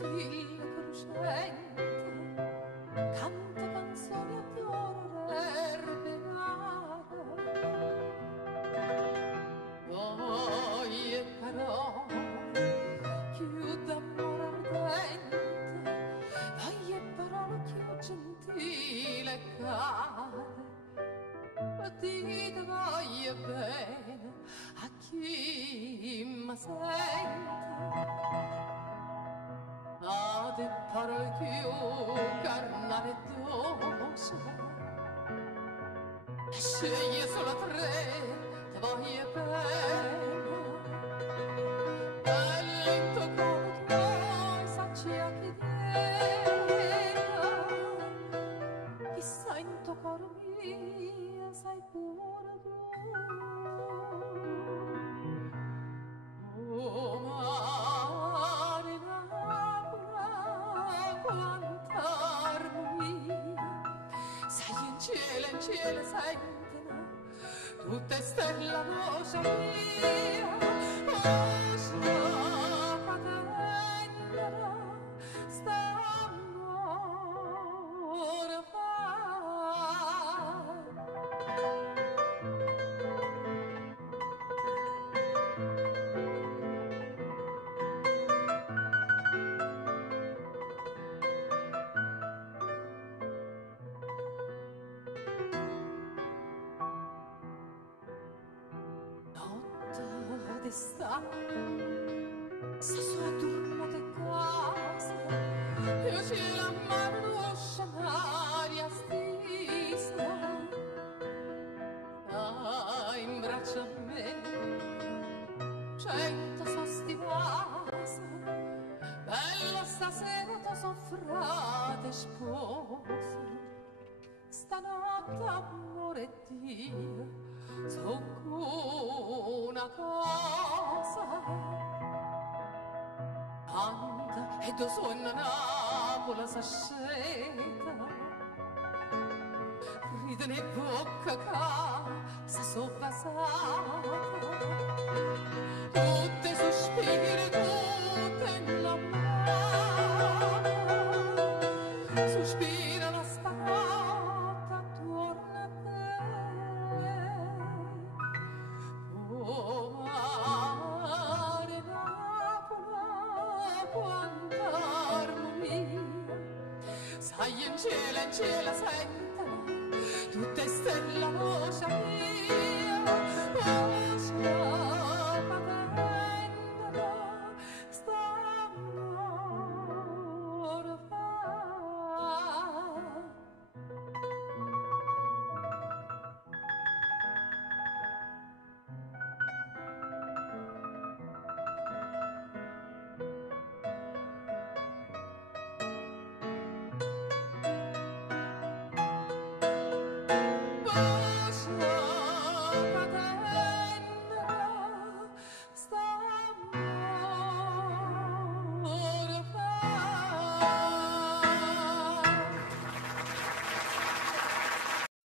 lucille crucente, canta canzoni a d'oro rerbegare. Poi parole più d'amore ardente, poi parole più gentile e care. Dite voglio bene a chi mi sente, ma di parole più carnali e dolci, scegli solo tre, ti voglio bene. E in tuo cuore tuoi sacci a chi Dio, chissà in tuo cuore mio sai pure tu. Oh mare Napoli, quanta armonia, sai in cielo sentono tutte stelle la voce mia. Oh sciapa tenera, st'amore fa. Notte d'estate, sta sulla turma de casa, io ci la mano scenaria stisa, dai in braccio a me, cento sostivasa, bella stasera tu soffrate e sposa, stanotte amore Dio, so una cosa, anda e do suona Napoli s'asceta, ride in bocca casa so basata, tutte sospiri, tutte innamorate, sospirano stanotte attorno a te. Oh mare Napoli, quanta armonia, sai in cielo sentono tutte stelle la voce mia. Oh sciapa tenera, st'amore fa. Oh